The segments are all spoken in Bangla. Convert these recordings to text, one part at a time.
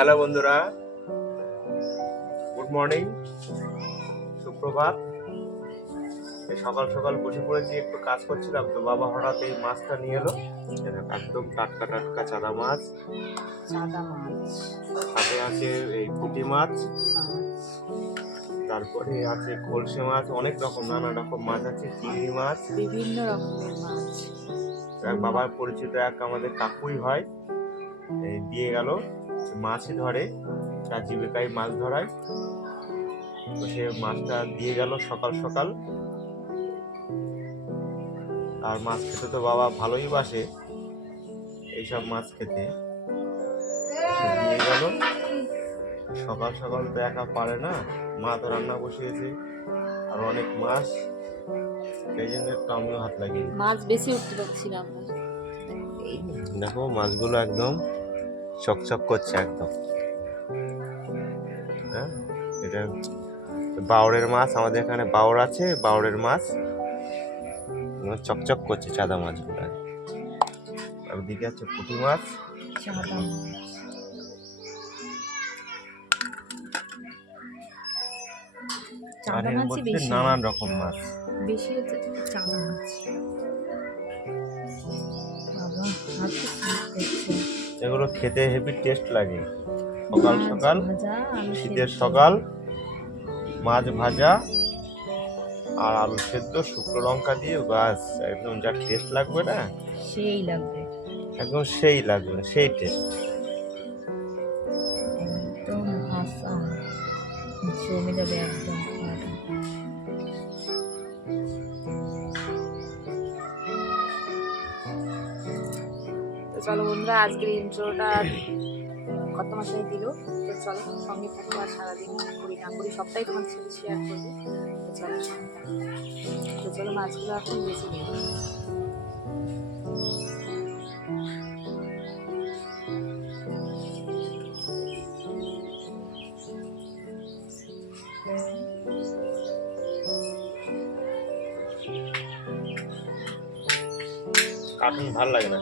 হ্যালো বন্ধুরা। Good morning. সুপ্রভাত। সকাল সকাল বসে পড়েছি একটু কাজ করছিলাম তো বাবা হঠাৎ এই মাছটা নিয়ে এলো। একদম টাটকা টাটকা চাদা মাছ। সাথে আছে এই পুঁটি মাছ। তারপরে আছে খলসে মাছ অনেক রকম নানা রকম মাছ আছে চিংড়ি মাছ। বিভিন্ন রকমের মাছ। বাবার পরিচিত এক আমাদের কাকুই হয় এই দিয়ে গেল। মাছই ধরে তার জীবিকায় মাছ ধরায়। তো সে মাছটা দিয়ে গেল সকাল সকাল। আর মাছ খেতে তো বাবা ভালোই বাসে এইসব মাছ খেতে। দিয়ে গেল। সকাল সকাল তো একা পারে না মা তো রান্না বসিয়েছে। আর অনেক মাছ সেই জন্য একটু আমিও হাত লাগিয়ে মাছ বেশি উঠতে পারছিলাম দেখো মাছগুলো একদম চকচক করছে একদম। হ্যাঁ এটা বাউরের মাছ আমাদের এখানে বাউর আছে বাউরের মাছ। চকচক করছে চাদা মাছগুলো। আর ওদিকে আছে পুঁটি মাছ। আর চাদা এর মধ্যে নানান রকম মাছ। বেশি হচ্ছে চাদা মাছ। এগুলো খেতে হেভি টেস্ট লাগে। সকাল সকাল শীতের সকাল মাছ ভাজা আর আলু সেদ্ধ শুকনো লঙ্কা দিয়ে বাস একদম যা টেস্ট লাগবে না সেই লাগবে। একদম সেই লাগবে সেই টেস্ট জমে যাবে একদম। চলো বন্ধুরা, আজকের ইন্ট্রোটা কত মাসে দিল? তো চলো, সঙ্গে থাকব আর সারাদিন করি, না করি, সবটাই তোমার সাথে শেয়ার করব। তো চলো তো চলো, মাছগুলো এখন বেছে কার্টুন ভালো লাগে না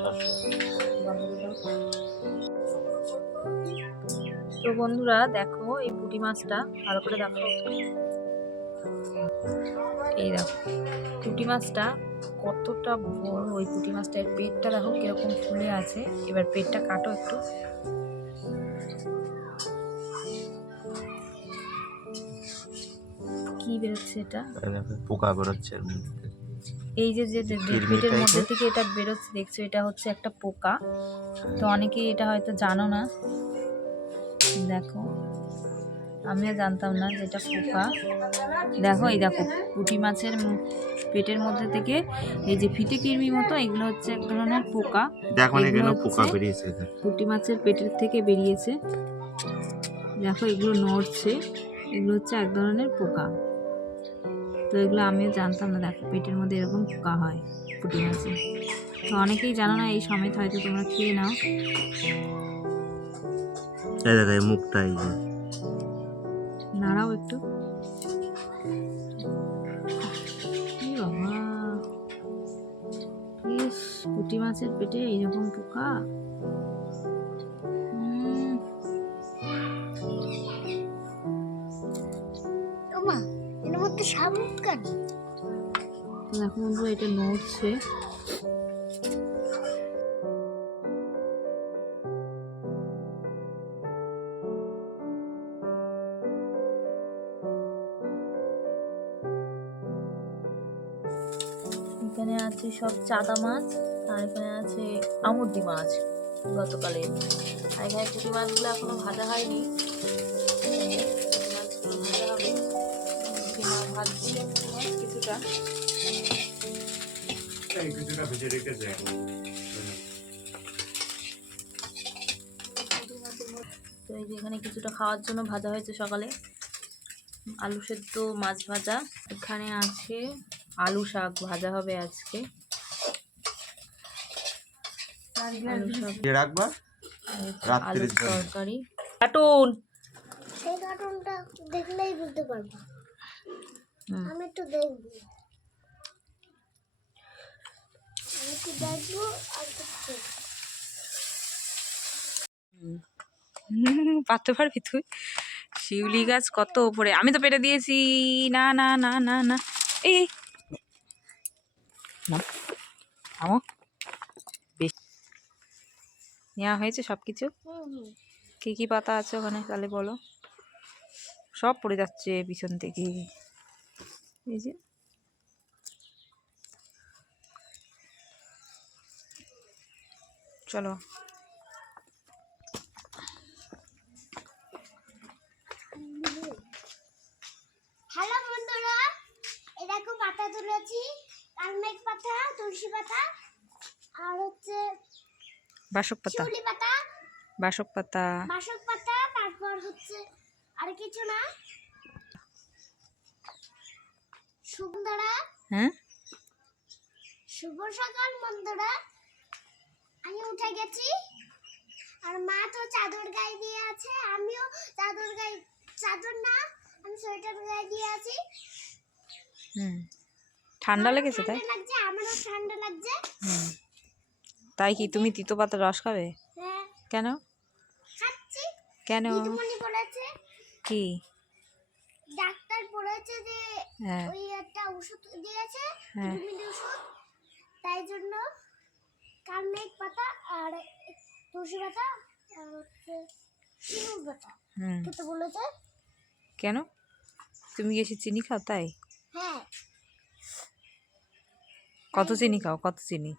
তো বন্ধুরা, দেখো এই পুঁটি মাছটা ভালো করে দেখো এই দেখো, পুঁটি মাছটা কতটা বড়, ওই পুঁটি মাছটা এর পেটটা দেখো কীরকম ফুলে আছে। এবার পেটটা কাটো একটু। কি বেরোচ্ছে এটা? পোকা বেরোচ্ছে এর মধ্যে। এই যে যে পেটের মধ্যে থেকে এটা বেরোচ্ছে দেখছ এটা হচ্ছে একটা পোকা। তো অনেকেই এটা হয়তো জানো না। দেখো আমিও জানতাম না যে এটা পোকা। দেখো এই দেখো পুঁটি মাছের পেটের মধ্যে থেকে এই যে ফিটে কিরমির মতো এগুলো হচ্ছে এক ধরনের পোকা। দেখো এগুলো পোকা বেরিয়েছে। পুঁটি মাছের পেটের থেকে বেরিয়েছে। দেখো এগুলো নড়ছে। এগুলো হচ্ছে এক ধরনের পোকা। তো এগুলো আমিও জানতাম না। দেখো পেটের মধ্যে এরকম পোকা হয় পুঁটি মাছে। তো অনেকেই জানো না এই সময় হয়তো তোমরা খেয়ে নাও। এই দেখো এই মুখটা এই যে। নাড়াও একটু। বাবা পুঁটি মাছের পেটে এইরকম পোকা। দেখো বন্ধুরা এটা নড়ছে। এখানে আছে সব চাদা মাছ, আর এখানে আছে আমুদ্দি মাছ গতকালের। আর এখানে পুঁটি মাছগুলো এখনও ভাজা হয়নি। কিছুটা এই কিছুটা ভেজে রেখেছে তো এই যে এখানে কিছুটা খাওয়ার জন্য ভাজা হয়েছে সকালে। আলু সেদ্ধ মাছ ভাজা। এখানে আছে আলু শাক ভাজা হবে আজকে। আলু শাক। রাখবা রাত্রির আলুর তরকারি। কার্টুন! সেই কার্টুনটা দেখলেই বুঝতে পারব। আমি একটু দেখব। আমি দেখব আর পারতে পারবি তুই শিউলি গাছ কত উপরে আমি তো পেরে দিয়েছি। না না না না না। এই। থামো। বেশ। নেওয়া হয়েছে সব কিছু কী কী পাতা আছে ওখানে তাহলে বলো। সব পড়ে যাচ্ছে পিছন থেকে। এই যে। চলো। হ্যালো বন্ধুরা এই দেখো পাতা তুলেছি কালমেঘ পাতা তুলসী পাতা আর হচ্ছে বাসক পাতা। শিউলি পাতা। বাসক পাতা। বাসক পাতা তারপর হচ্ছে আর কিছু না। সুন্দরা। হ্যাঁ? শুভ সকাল বন্ধুরা আমি উঠে গেছি। আর মা তো চাদর গায়ে দিয়ে আছে। আমিও চাদর গায়ে চাদর না আমি সোয়েটার গায়ে দিয়ে আছি। হুম। ঠান্ডা লেগেছে তাই? লাগছে আমারও ঠান্ডা লাগছে। হুম। তাই কি তুমি তিতো পাতার রস খাবে? হ্যাঁ। কেন? খাচ্ছি। কেন? দিদিমণি বলেছে। কি? ডাক্তার বলেছে যে হ্যাঁ। ওষুধ দিয়েছে হ্যাঁ। ভিটামিন ওষুধ। তাই জন্য কালমেঘ পাতা আর তুলসী পাতা আর হচ্ছে শিমুল পাতা। খেতে বলেছে। কেন? তুমি বেশি চিনি খাও তাই? হ্যাঁ। কত চিনি খাও? কত চিনি?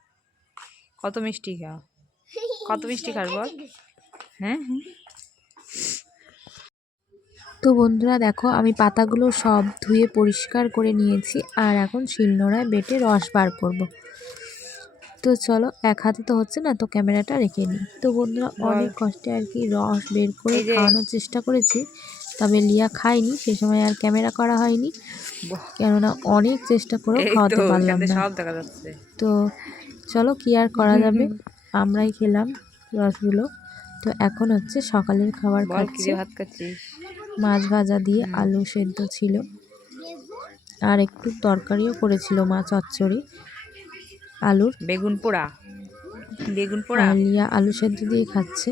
কত মিষ্টি খাও? কত মিষ্টি খাস বল? হ্যাঁ হ্যাঁ তো বন্ধুরা দেখো আমি পাতাগুলো সব ধুয়ে পরিষ্কার করে নিয়েছি আর এখন শিলনোড়ায় বেটে রস বার করব। তো চলো এক হাতে তো হচ্ছে না তো ক্যামেরাটা রেখে নিই। তো বন্ধুরা অনেক কষ্টে আর কি রস বের করে খাওয়ানোর চেষ্টা করেছি তবে লিয়া খায়নি সে সময় আর ক্যামেরা করা হয়নি। কেননা অনেক চেষ্টা করেও খাওয়াতে পারলাম না। তো চলো কি আর করা যাবে? আমরাই খেলাম রসগুলো। তো এখন হচ্ছে সকালের খাবার খাচ্ছি। ভাত খাচ্ছিস? মাছ ভাজা দিয়ে আলু সেদ্ধ ছিল। আর একটু তরকারিও করেছিল মা চচ্চড়ি আলুর। বেগুন পোড়া? বেগুন পোড়া? আর লিয়া আলু সেদ্ধ দিয়ে খাচ্ছে।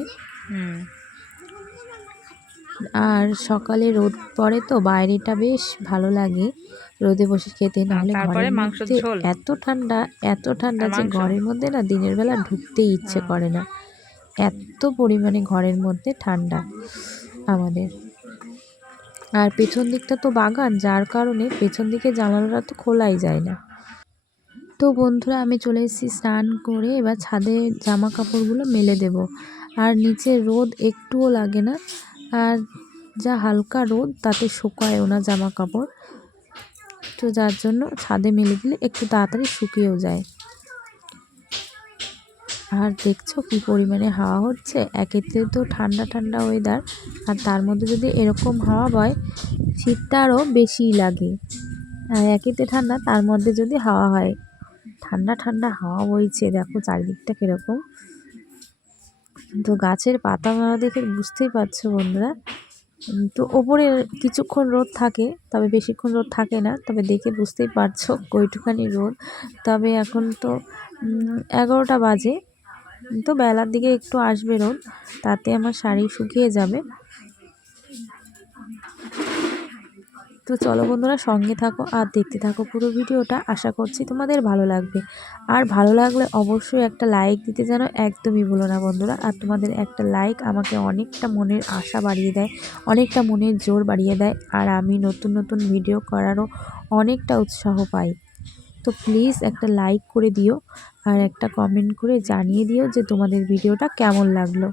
হুম। আর সকালে রোদ পড়ে তো বাইরেটা বেশ ভালো লাগে। রোদে বসে খেতে নাহলে ঘরের মধ্যে এত ঠান্ডা এত ঠান্ডা যে ঘরের মধ্যে না দিনের বেলা ঢুকতেই ইচ্ছে। করে না। এত পরিমাণে ঘরের মধ্যে ঠান্ডা আমাদের। আর পেছন দিকটা তো বাগান, যার কারণে পেছন দিকে জানালাটা তো খোলাই যায় না। তো বন্ধুরা, আমি চলে এসেছি স্নান করে, এবার ছাদে জামা কাপড়গুলো মেলে দেব। আর নিচে রোদ একটুও লাগে না, আর যা হালকা রোদ, তাতে শুকায়ও না জামা কাপড় তো যার জন্য ছাদে মেলে দিলে একটু তাড়াতাড়ি শুকিয়েও যায়। আর দেখছ কি পরিমাণে হাওয়া হচ্ছে? একেতে তো ঠান্ডা ঠান্ডা ওয়েদার আর তার মধ্যে যদি এরকম হাওয়া হয় শীতটা আরও বেশিই লাগে। আর একেতে ঠান্ডা, তার মধ্যে যদি হাওয়া হয়, ঠান্ডা ঠান্ডা হাওয়া বইছে, দেখো চারিদিকটা কীরকম। তো গাছের পাতা মারা দেখে বুঝতেই পারছ বন্ধুরা। তো ওপরে কিছুক্ষণ রোদ থাকে, তবে বেশিক্ষণ রোদ থাকে না, তবে দেখে বুঝতেই পারছ কইটুখানি রোদ। তবে এখন তো এগারোটা বাজে। তো বেলার দিকে একটু আসবে রোদ, তাতে আমার শাড়ি শুকিয়ে যাবে। তো চলো বন্ধুরা, সঙ্গে থাকো আর দেখতে থাকো পুরো ভিডিওটা। আশা করছি তোমাদের ভালো লাগবে। আর ভালো লাগলে অবশ্যই একটা লাইক দিতে যেন একদমই ভুলো না বন্ধুরা। আর তোমাদের একটা লাইক আমাকে অনেকটা মনের আশা বাড়িয়ে দেয়, অনেকটা মনের জোর বাড়িয়ে দেয়। আর আমি নতুন নতুন ভিডিও করারও অনেকটা উৎসাহ পাই। তো প্লিজ একটা লাইক করে দিও আর একটা কমেন্ট করে জানিয়ে দিও যে তোমাদের ভিডিওটা কেমন লাগল।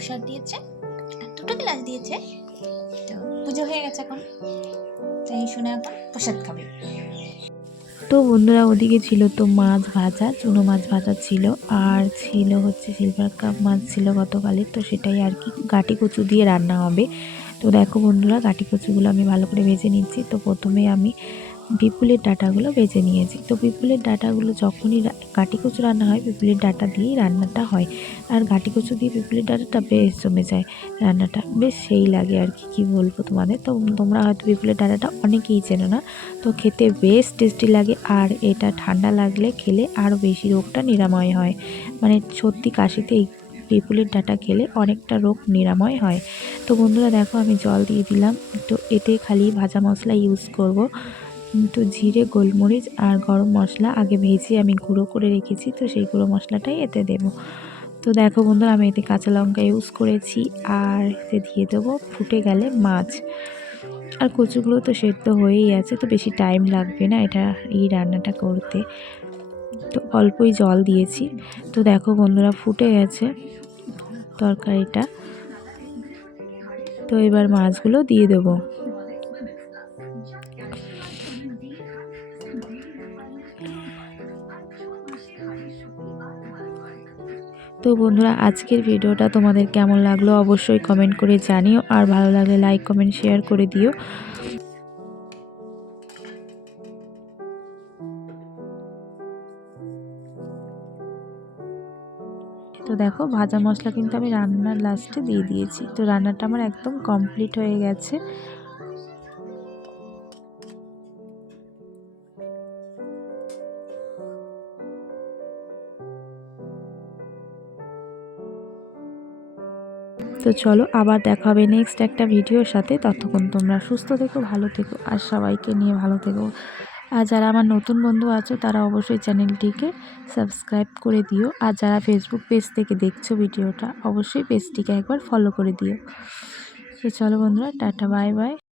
প্রসাদ দিয়েছে, আর দুটো গ্লাস দিয়েছে। তো পুজো হয়ে গেছে এখন। তাই সোনা এখন প্রসাদ খাবে। তো বন্ধুরা, ওদিকে ছিল তো মাছ ভাজা, চুনো মাছ ভাজা ছিল, আর ছিল হচ্ছে সিলভার কাপ মাছ ছিল গতকালের, তো সেটাই আর কি। গাটি কচু দিয়ে রান্না হবে। তো দেখো বন্ধুরা, গাটি কচুগুলো আমি ভালো করে ভেজে নিচ্ছি। তো প্রথমে আমি পিপুলের ডাটাগুলো ভেজে নিয়েছি। তো পিপুলের ডাটাগুলো যখনই গাটি কচু রান্না হয় পিপুলের ডাটা দিয়েই রান্নাটা হয়। আর গাটি কচু দিয়ে পিপুলের ডাটাটা বেশ জমে যায় রান্নাটা। বেশ সেই লাগে আর কি, কী বলব তোমাদের? তো তোমরা হয়তো পিপুলের ডাটাটা অনেকেই চেনো না। তো খেতে বেশ টেস্টি লাগে আর এটা ঠান্ডা লাগলে খেলে আরও বেশি রোগটা নিরাময় হয়। মানে সত্যি কাশিতে এই পিপুলের ডাটা খেলে অনেকটা রোগ নিরাময় হয়। তো বন্ধুরা দেখো আমি জল দিয়ে দিলাম। তো এতে খালি ভাজা মশলা ইউজ করব। তো জিরে, গোলমরিচ আর গরম মশলা আগে ভেজে আমি গুঁড়ো করে রেখেছি, তো সেই গুঁড়ো মশলাটাই এতে দেব। তো দেখো বন্ধুরা, আমি এতে কাঁচা লঙ্কা ইউজ করেছি আর এতে দিয়ে দেবো ফুটে গেলে মাছ। আর কচুগুলো তো সেদ্ধ হয়েই আছে, তো বেশি টাইম লাগবে না এটা, এই রান্নাটা করতে। তো অল্পই জল দিয়েছি। তো দেখো বন্ধুরা, ফুটে গেছে তরকারিটা। তো এবার মাছগুলো দিয়ে দেবো। তো বন্ধুরা, আজকের ভিডিওটা তোমাদের কেমন লাগল অবশ্যই কমেন্ট করে জানিও, আর ভালো লাগলে লাইক কমেন্ট শেয়ার করে দিও। তো দেখো, ভাজা মশলা কিন্তু আমি রান্নার লাস্টে দিয়ে দিয়েছি। তো রান্নাটা আমার একদম কমপ্লিট হয়ে গেছে। তো চলো আবার দেখা হবে নেক্সট একটা ভিডিওর সাথে। ততক্ষণ তোমরা সুস্থ থেকো, ভালো থেকো, আর সবাইকে নিয়ে ভালো থেকো। আর যারা আমার নতুন বন্ধু আছো, তারা অবশ্যই চ্যানেলটিকে সাবস্ক্রাইব করে দিও। আর যারা ফেসবুক পেজ থেকে দেখছ ভিডিওটা অবশ্যই পেজটিকে একবার ফলো করে দিও। তো চলো বন্ধুরা, টাটা বাই বাই